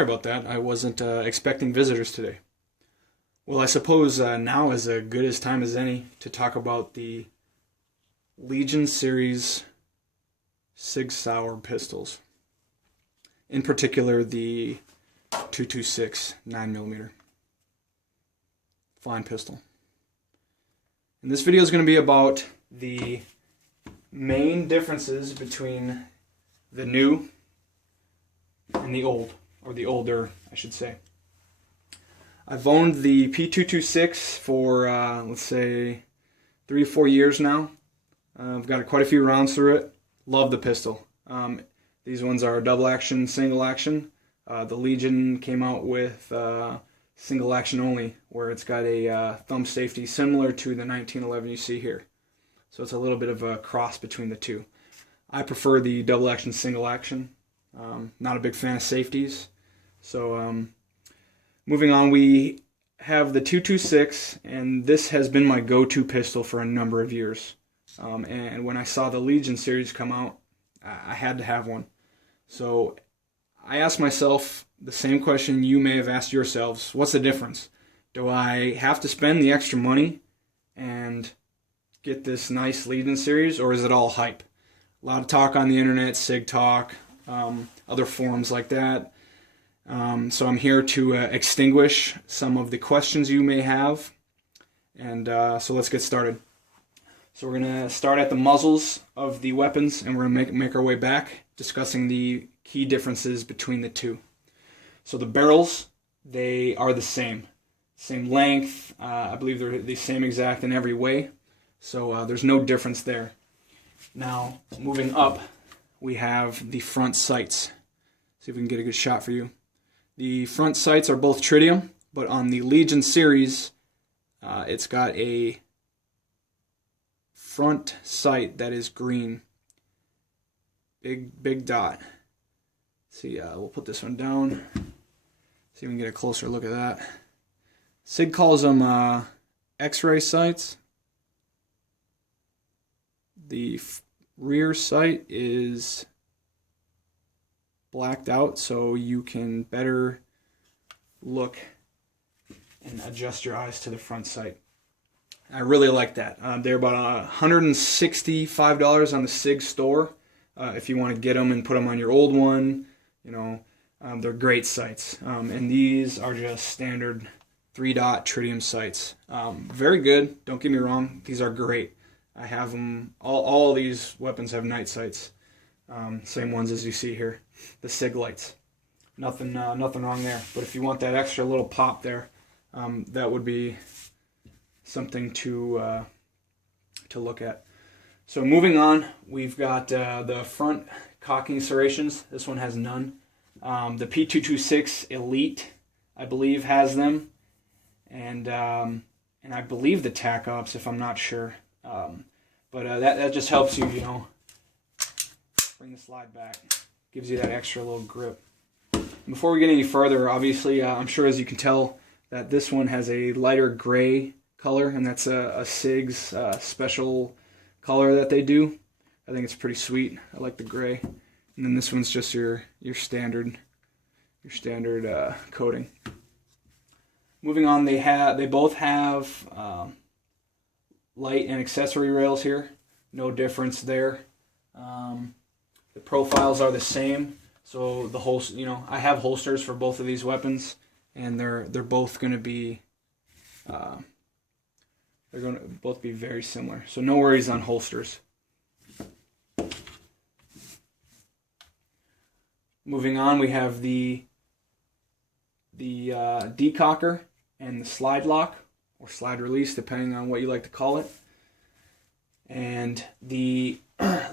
sorry about that. I wasn't expecting visitors today. Well, I suppose now is as good a time as any to talk about the Legion Series Sig Sauer pistols. In particular, the 226 9mm. Fine pistol. And this video is going to be about the main differences between the new and the old, or the older, I should say. I've owned the P226 for, let's say, 3 or 4 years now. I've got quite a few rounds through it. Love the pistol. These ones are double action, single action. The Legion came out with single action only, where it's got a thumb safety similar to the 1911 you see here. So it's a little bit of a cross between the two. I prefer the double action, single action. Not a big fan of safeties. So moving on, we have the 226, and this has been my go-to pistol for a number of years. And when I saw the Legion series come out, I had to have one. So I asked myself the same question you may have asked yourselves. What's the difference? Do I have to spend the extra money and get this nice Legion series, or is it all hype? A lot of talk on the internet, Sig Talk, other forums like that. So I'm here to extinguish some of the questions you may have. And so let's get started. So we're going to start at the muzzles of the weapons, and we're going to make our way back, discussing the key differences between the two. So the barrels, they are the same. Same length. I believe they're the same exact in every way. So there's no difference there. Now, moving up, we have the front sights. See if we can get a good shot for you. The front sights are both tritium, but on the Legion series, it's got a front sight that is green. Big dot. See, we'll put this one down. See if we can get a closer look at that. Sig calls them X-ray sights. The rear sight is blacked out so you can better look and adjust your eyes to the front sight. I really like that. They're about $165 on the Sig store. If you want to get them and put them on your old one, you know, they're great sights. And these are just standard 3-dot tritium sights. Very good. Don't get me wrong. These are great. I have them. All these weapons have night sights. Same ones as you see here. The Sig lights. Nothing wrong there. But if you want that extra little pop there, that would be something to look at. So moving on, we've got the front cocking serrations. This one has none. The P226 Elite, I believe, has them, and I believe the Tac Ops, if I'm not sure. But that just helps you, you know, bring the slide back. Gives you that extra little grip. Before we get any further, obviously, I'm sure as you can tell that this one has a lighter gray color, and that's a Sig's special color that they do. I think it's pretty sweet. I like the gray. And then this one's just your standard coating. Moving on, they both have light and accessory rails here. No difference there. The profiles are the same. So the holster, you know, I have holsters for both of these weapons, and they're both going to be both be very similar. So no worries on holsters. Moving on, we have the decocker and the slide lock, or slide release, depending on what you like to call it. And the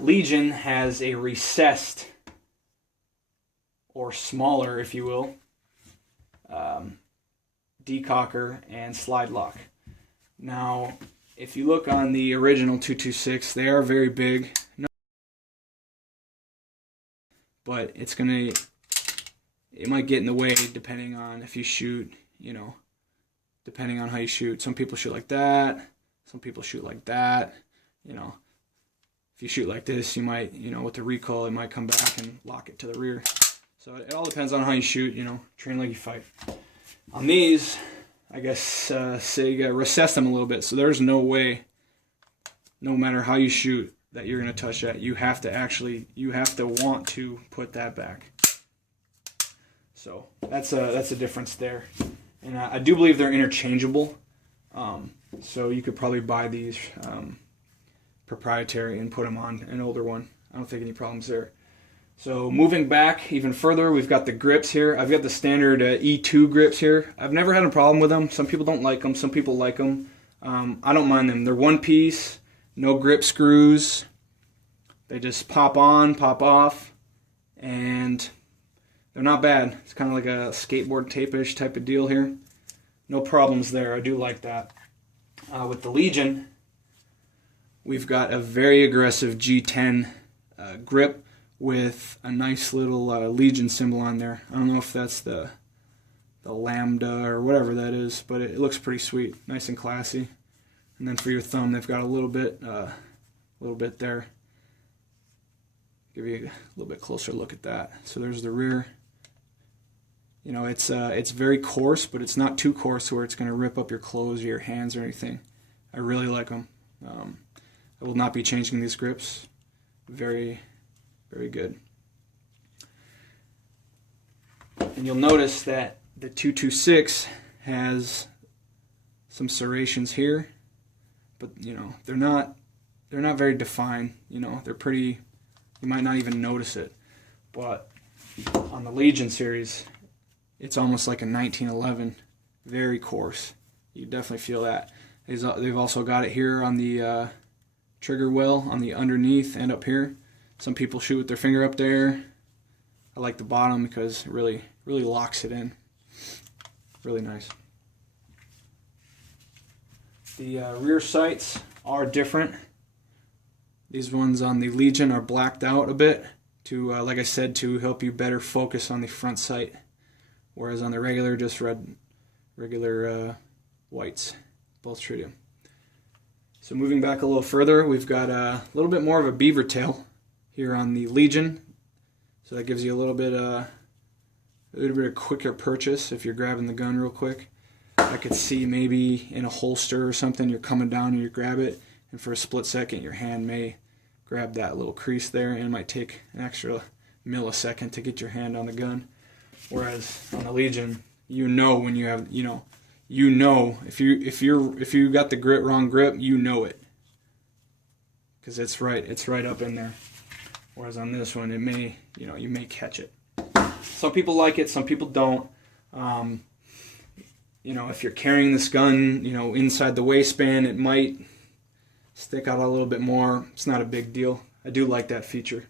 Legion has a recessed, or smaller, if you will, decocker and slide lock. Now, if you look on the original 226, they are very big. But it might get in the way depending on if you shoot, you know, depending on how you shoot. Some people shoot like that. Some people shoot like that. You know, if you shoot like this, you might, you know, with the recoil, it might come back and lock it to the rear. So it all depends on how you shoot, you know, train like you fight. On these, I guess Sig recessed them a little bit, so there's no way, no matter how you shoot, that you're going to touch that. You have to want to put that back. So that's a difference there. And I do believe they're interchangeable. So you could probably buy these proprietary and put them on an older one. I don't think any problems there. So moving back even further, we've got the grips here. I've got the standard E2 grips here. I've never had a problem with them. Some people don't like them. Some people like them. I don't mind them. They're one piece, no grip screws. They just pop on, pop off, and they're not bad. It's kind of like a skateboard tape-ish type of deal here. No problems there. I do like that. With the Legion, we've got a very aggressive G10 grip with a nice little Legion symbol on there. I don't know if that's the lambda or whatever that is, but it looks pretty sweet, nice and classy. And then for your thumb, they've got a little bit there. Give you a little bit closer look at that. So there's the rear. You know, it's very coarse, but it's not too coarse where it's going to rip up your clothes or your hands or anything. I really like them. I will not be changing these grips. Very, very good. And you'll notice that the 226 has some serrations here, but you know they're not very defined. You know, they're pretty. You might not even notice it, but on the Legion series, it's almost like a 1911, very coarse. You definitely feel that. They've also got it here on the trigger well, on the underneath and up here. Some people shoot with their finger up there. I like the bottom because it really locks it in. Really nice. The rear sights are different. These ones on the Legion are blacked out a bit to, like I said, to help you better focus on the front sight. Whereas on the regular, just regular whites, both tritium. So moving back a little further, we've got a little bit more of a beaver tail here on the Legion. So that gives you a little bit of quicker purchase if you're grabbing the gun real quick. I could see maybe in a holster or something, you're coming down and you grab it, and for a split second your hand may grab that little crease there, and it might take an extra millisecond to get your hand on the gun. Whereas on the Legion, you know when you have, you know if you got the wrong grip, you know it, because it's right up in there. Whereas on this one, it may, you may catch it. Some people like it, some people don't. If you're carrying this gun, inside the waistband, it might stick out a little bit more. It's not a big deal. I do like that feature.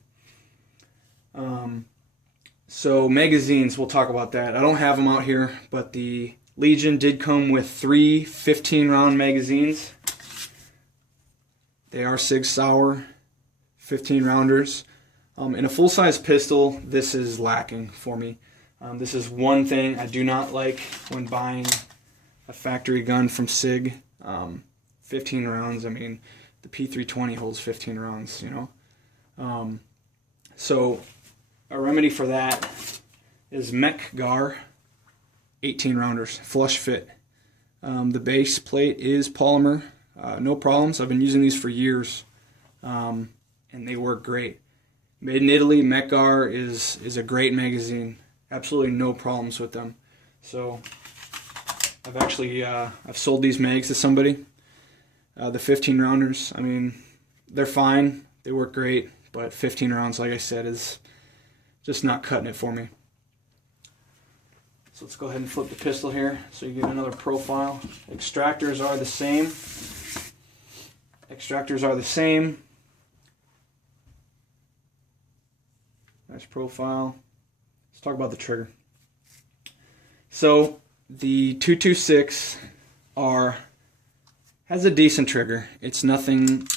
So magazines, we'll talk about that. I don't have them out here, but the Legion did come with 3 15-round magazines. They are Sig Sauer 15-rounders. In a full-size pistol, this is lacking for me. This is one thing I do not like when buying a factory gun from Sig. 15 rounds, I mean, the P226 holds 15 rounds, So a remedy for that is Mech Gar 18-rounders, flush fit. The base plate is polymer, no problems. I've been using these for years, and they work great. Made in Italy, Mech Gar is a great magazine. Absolutely no problems with them. So I've actually I've sold these mags to somebody. The 15-rounders, I mean, they're fine. They work great, but 15 rounds, like I said, is just not cutting it for me. So let's go ahead and flip the pistol here so you get another profile. Extractors are the same. Nice profile. Let's talk about the trigger. So the 226R has a decent trigger. It's nothing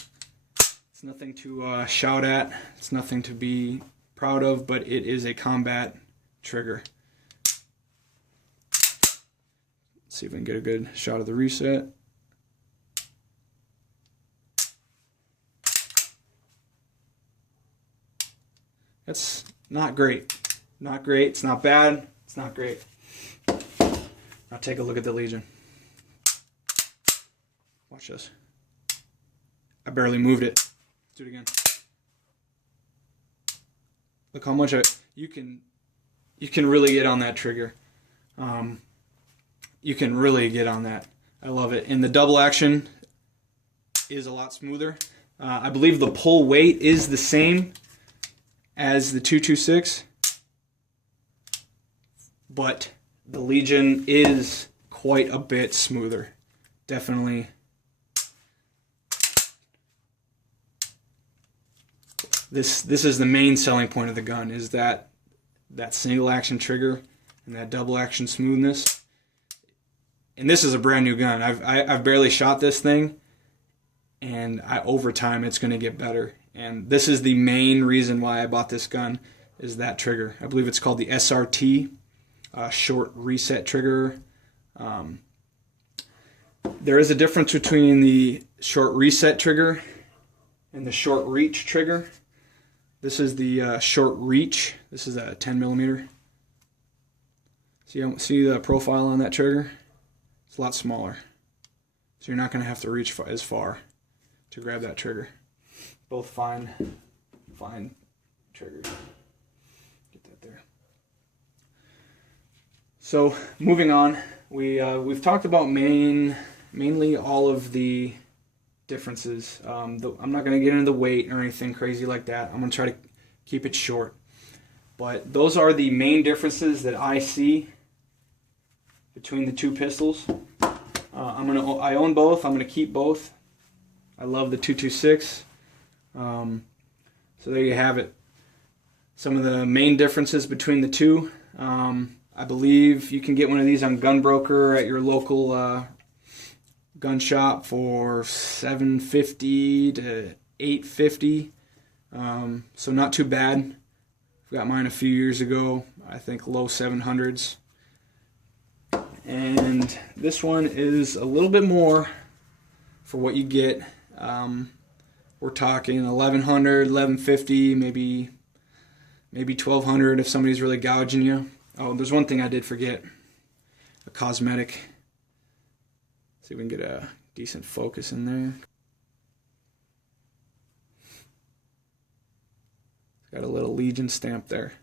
to shout at. It's nothing to be proud of, but it is a combat trigger. Let's see if we can get a good shot of the reset. That's not great. Not great. It's not bad. It's not great. Now take a look at the Legion. Watch this. I barely moved it. Let's do it again. Look how much you can really get on that trigger. You can really get on that. I love it. And the double action is a lot smoother. I believe the pull weight is the same as the 226, but the Legion is quite a bit smoother. Definitely. This is the main selling point of the gun, is that single action trigger and that double action smoothness. And this is a brand new gun. I've barely shot this thing, and over time it's going to get better. And this is the main reason why I bought this gun, is that trigger. I believe it's called the SRT, short reset trigger. There is a difference between the short reset trigger and the short reach trigger. This is the short reach. This is a 10 millimeter. See the profile on that trigger? It's a lot smaller. So you're not going to have to reach as far to grab that trigger. Both fine triggers. Get that there. So moving on, we've talked about mainly all of the differences. I'm not going to get into the weight or anything crazy like that. I'm going to try to keep it short. But those are the main differences that I see between the two pistols. I own both. I'm going to keep both. I love the 226. So there you have it. Some of the main differences between the two. I believe you can get one of these on Gunbroker at your local gun shop for $750 to $850. So not too bad. I got mine a few years ago. I think low 700s. And this one is a little bit more for what you get. We're talking 1100, 1150, maybe 1200 if somebody's really gouging you. Oh, there's one thing I did forget. A cosmetic. See if we can get a decent focus in there. It's got a little Legion stamp there.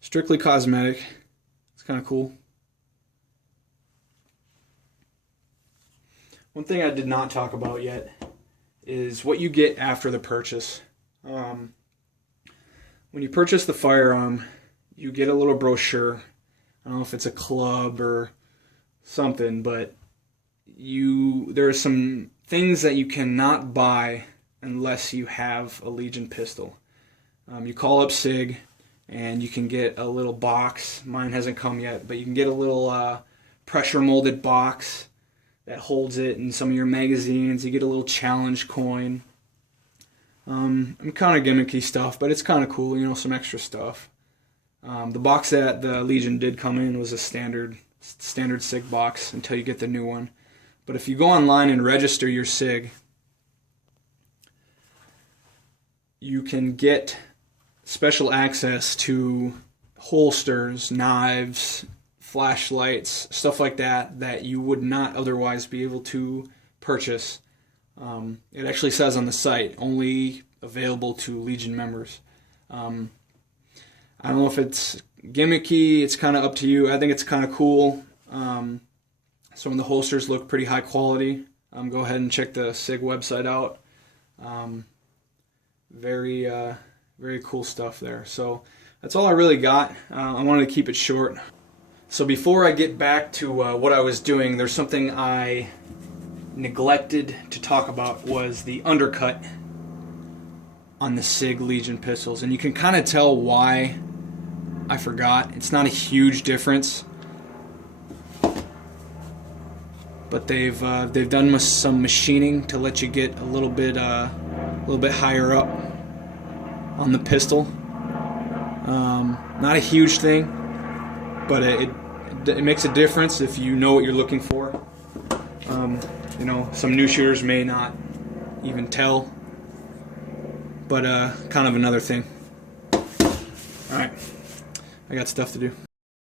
Strictly cosmetic. It's kind of cool. One thing I did not talk about yet is what you get after the purchase. When you purchase the firearm, you get a little brochure. I don't know if it's a club or something, but there are some things that you cannot buy unless you have a Legion pistol. You call up Sig and you can get a little box. Mine hasn't come yet, but you can get a little pressure molded box that holds it and some of your magazines. You get a little challenge coin. Kind of gimmicky stuff, but it's kind of cool, you know, some extra stuff. The box that the Legion did come in was a standard SIG box until you get the new one. But if you go online and register your SIG, you can get special access to holsters, knives, flashlights, stuff like that you would not otherwise be able to purchase. It actually says on the site, only available to Legion members. I don't know if it's gimmicky, it's kind of up to you. I think it's kind of cool. Some of the holsters look pretty high quality. Go ahead and check the SIG website out. Very cool stuff there. So that's all I really got. I wanted to keep it short. So before I get back to what I was doing, there's something I neglected to talk about, was the undercut on the SIG Legion pistols. And you can kind of tell why I forgot. It's not a huge difference, but they've done some machining to let you get a little bit higher up on the pistol. Not a huge thing, but it makes a difference if you know what you're looking for. You know, some new shooters may not even tell, but kind of another thing. Alright, I got stuff to do.